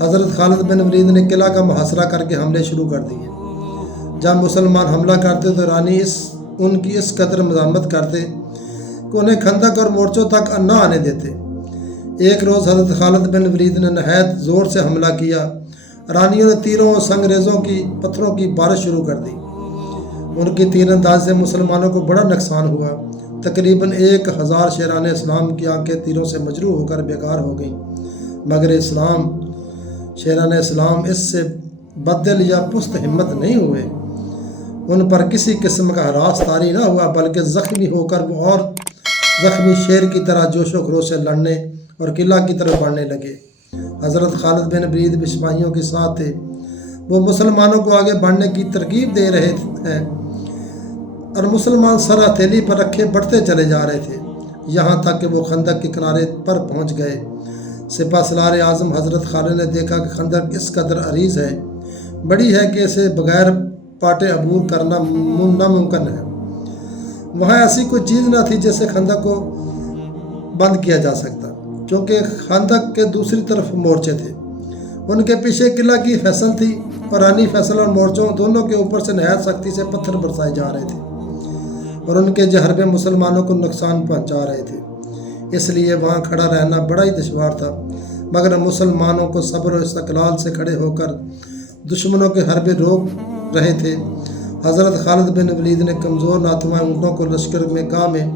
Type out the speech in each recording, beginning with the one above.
حضرت خالد بن ولید نے قلعہ کا محاصرہ کر کے حملے شروع کر دیے۔ جب مسلمان حملہ کرتے تو ایرانی ان کی اس قدر مزاحمت کرتے کہ انہیں خندق اور مورچوں تک نہ آنے دیتے۔ ایک روز حضرت خالد بن ولید نے نہایت زور سے حملہ کیا۔ ایرانیوں نے تیروں اور سنگریزوں کی پتھروں کی بارش شروع کر دی۔ ان کی تیر اندازی سے مسلمانوں کو بڑا نقصان ہوا۔ تقریباً 1000 شیران اسلام کی آنکھیں تیروں سے مجروح ہو کر بیکار ہو گئیں، مگر شیران اسلام اس سے بددل یا پست ہمت نہیں ہوئے۔ ان پر کسی قسم کا ہراس طاری نہ ہوا، بلکہ زخمی ہو کر وہ اور زخمی شیر کی طرح جوش و خروش سے لڑنے اور قلعہ کی طرف بڑھنے لگے۔ حضرت خالد بن ولید بھی سپاہیوں کے ساتھ تھے۔ وہ مسلمانوں کو آگے بڑھنے کی ترغیب دے رہے ہیں اور مسلمان سر ہتھیلی پر رکھے بڑھتے چلے جا رہے تھے، یہاں تک کہ وہ خندق کے کنارے پر پہنچ گئے۔ سپہ سالار اعظم حضرت خالد نے دیکھا کہ خندق اس قدر عریض ہے، بڑی ہے کہ اسے بغیر پاٹے عبور کرنا ناممکن ہے۔ وہاں ایسی کوئی چیز نہ تھی جس سے خندق کو بند کیا جا سکتا، کیونکہ خندق کے دوسری طرف مورچے تھے۔ ان کے پیچھے قلعہ کی فیصل تھی اور رانی فیصل اور مورچوں دونوں کے اوپر سے نہایت سختی سے پتھر برسائے جا رہے تھے اور ان کے جھربے مسلمانوں کو نقصان پہنچا رہے تھے۔ اس لیے وہاں کھڑا رہنا بڑا ہی دشوار تھا، مگر مسلمانوں کو صبر و استقلال سے کھڑے ہو کر دشمنوں کے حربے روک رہے تھے۔ حضرت خالد بن ولید نے کمزور ناتواں اونٹوں کو لشکر میں گاہ میں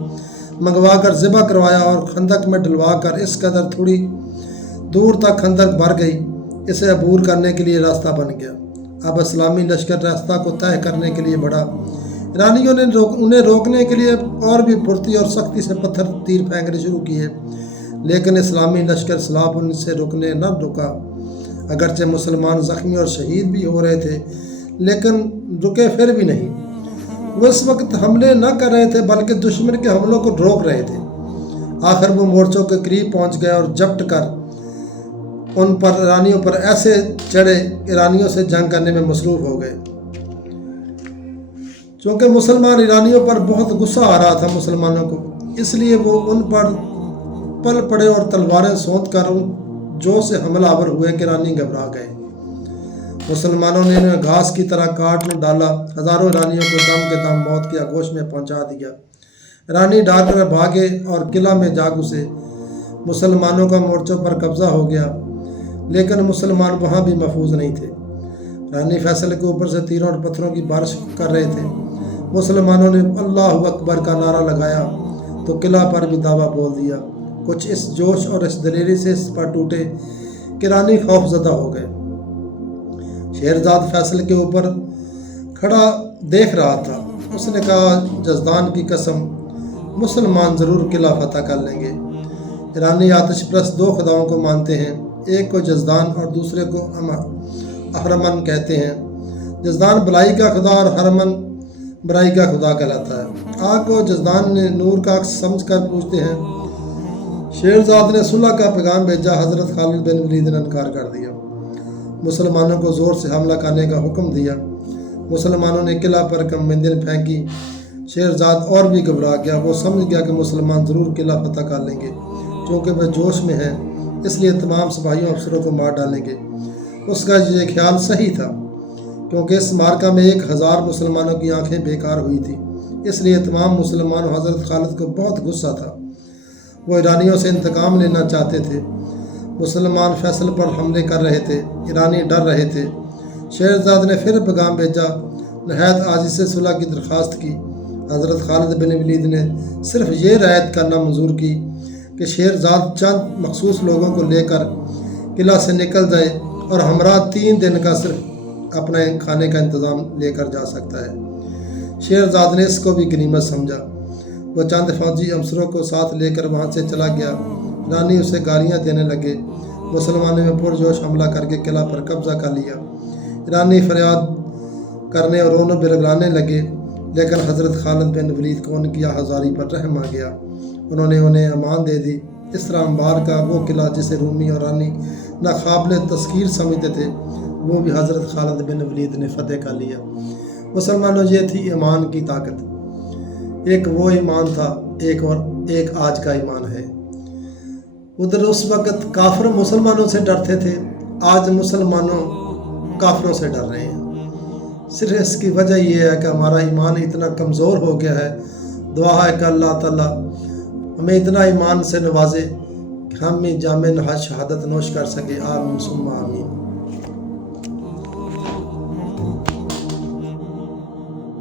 منگوا کر ذبح کروایا اور خندق میں ڈلوا کر اس قدر تھوڑی دور تک خندق بھر گئی، اسے عبور کرنے کے لیے راستہ بن گیا۔ اب اسلامی لشکر راستہ کو طے کرنے کے لیے بڑھا۔ ایرانیوں نے انہیں روکنے کے لیے اور بھی پھرتی اور سختی سے پتھر تیر پھینکنے شروع کیے، لیکن اسلامی لشکر سلاف ان سے رکنے نہ رکا۔ اگرچہ مسلمان زخمی اور شہید بھی ہو رہے تھے، لیکن رکے پھر بھی نہیں۔ وہ اس وقت حملے نہ کر رہے تھے بلکہ دشمن کے حملوں کو روک رہے تھے۔ آخر وہ مورچوں کے قریب پہنچ گئے اور جپٹ کر ان پر ایرانیوں پر ایسے چڑھے کہ ایرانیوں سے جنگ کرنے میں مصروف ہو گئے۔ چونکہ مسلمان ایرانیوں پر بہت غصہ آ رہا تھا مسلمانوں کو، اس لیے وہ ان پر پل پڑے اور تلواریں سونت کر جوش سے حملہ آور ہوئے کہ ایرانی گھبرا گئے۔ مسلمانوں نے انہیں گھاس کی طرح کاٹ میں ڈالا، ہزاروں ایرانیوں کو دم کے دم موت کی آغوش میں پہنچا دیا۔ ایرانی ڈار کر بھاگے اور قلعہ میں جا گھسے۔ مسلمانوں کا مورچوں پر قبضہ ہو گیا، لیکن مسلمان وہاں بھی محفوظ نہیں تھے۔ رانی فیصل کے اوپر سے تیروں اور پتھروں کی بارش کر رہے تھے۔ مسلمانوں نے اللہ اکبر کا نعرہ لگایا تو قلعہ پر بھی دعویٰ بول دیا۔ کچھ اس جوش اور اس دلیری سے اس پر ٹوٹے کہ رانی خوف زدہ ہو گئے۔ شیرزاد فیصل کے اوپر کھڑا دیکھ رہا تھا۔ اس نے کہا، جزدان کی قسم، مسلمان ضرور قلعہ فتح کر لیں گے۔ ایرانی آتش پرست دو خداؤں کو مانتے ہیں، ایک کو جزدان اور دوسرے کو اہرمن کہتے ہیں۔ جزدان بلائی کا خدا اور اہرمن برائی کا خدا کہلاتا ہے۔ آگ کو جزدان نے نور کا عکس سمجھ کر پوچھتے ہیں۔ شیرزاد نے صلح کا پیغام بھیجا، حضرت خالد بن ولید نے انکار کر دیا۔ مسلمانوں کو زور سے حملہ کرنے کا حکم دیا۔ مسلمانوں نے قلعہ پر کمندیں پھینکی۔ شیرزاد اور بھی گھبرا گیا۔ وہ سمجھ گیا کہ مسلمان ضرور قلعہ فتح کر لیں گے، چونکہ وہ جوش میں ہیں، اس لیے تمام سپاہیوں افسروں کو مار ڈالیں گے۔ اس کا یہ خیال صحیح تھا، کیونکہ اس معرکہ میں 1000 مسلمانوں کی آنکھیں بیکار ہوئی تھی۔ اس لیے تمام مسلمان حضرت خالد کو بہت غصہ تھا۔ وہ ایرانیوں سے انتقام لینا چاہتے تھے۔ مسلمان فیصل پر حملے کر رہے تھے، ایرانی ڈر رہے تھے۔ شیرزاد نے پھر پیغام بھیجا، نہایت عاجزی سے صلح کی درخواست کی۔ حضرت خالد بن ولید نے صرف یہ رعایت کرنا منظور کی کہ شیرزاد چند مخصوص لوگوں کو لے کر قلعہ سے نکل جائے اور ہمراہ 3 دن کا صرف اپنے کھانے کا انتظام لے کر جا سکتا ہے۔ شیرزاد نے اس کو بھی غنیمت سمجھا۔ وہ چند فوجی افسروں کو ساتھ لے کر وہاں سے چلا گیا۔ رانی اسے گالیاں دینے لگے۔ مسلمانوں میں پرجوش حملہ کر کے قلعہ پر قبضہ کر لیا۔ رانی فریاد کرنے اور رون برگلانے لگے، لیکن حضرت خالد بن ولید کو ان کی آہذاری پر رحم آ گیا۔ انہوں نے انہیں امان دے دی۔ اس طرح انبار کا وہ قلعہ جسے رومی اور رانی ناقابل تذکیر سمجھتے تھے، وہ بھی حضرت خالد بن ولید نے فتح کر لیا۔ مسلمانوں، یہ تھی ایمان کی طاقت۔ ایک وہ ایمان تھا، ایک آج کا ایمان ہے۔ ادھر اس وقت کافر مسلمانوں سے ڈرتے تھے، آج مسلمانوں کافروں سے ڈر رہے ہیں۔ صرف اس کی وجہ یہ ہے کہ ہمارا ایمان اتنا کمزور ہو گیا ہے۔ دعا ہے کہ اللہ تعالیٰ ہمیں اتنا ایمان سے نوازے کہ ہم جامع نہاد شہادت نوش کر سکے۔ آمین ثم آمین۔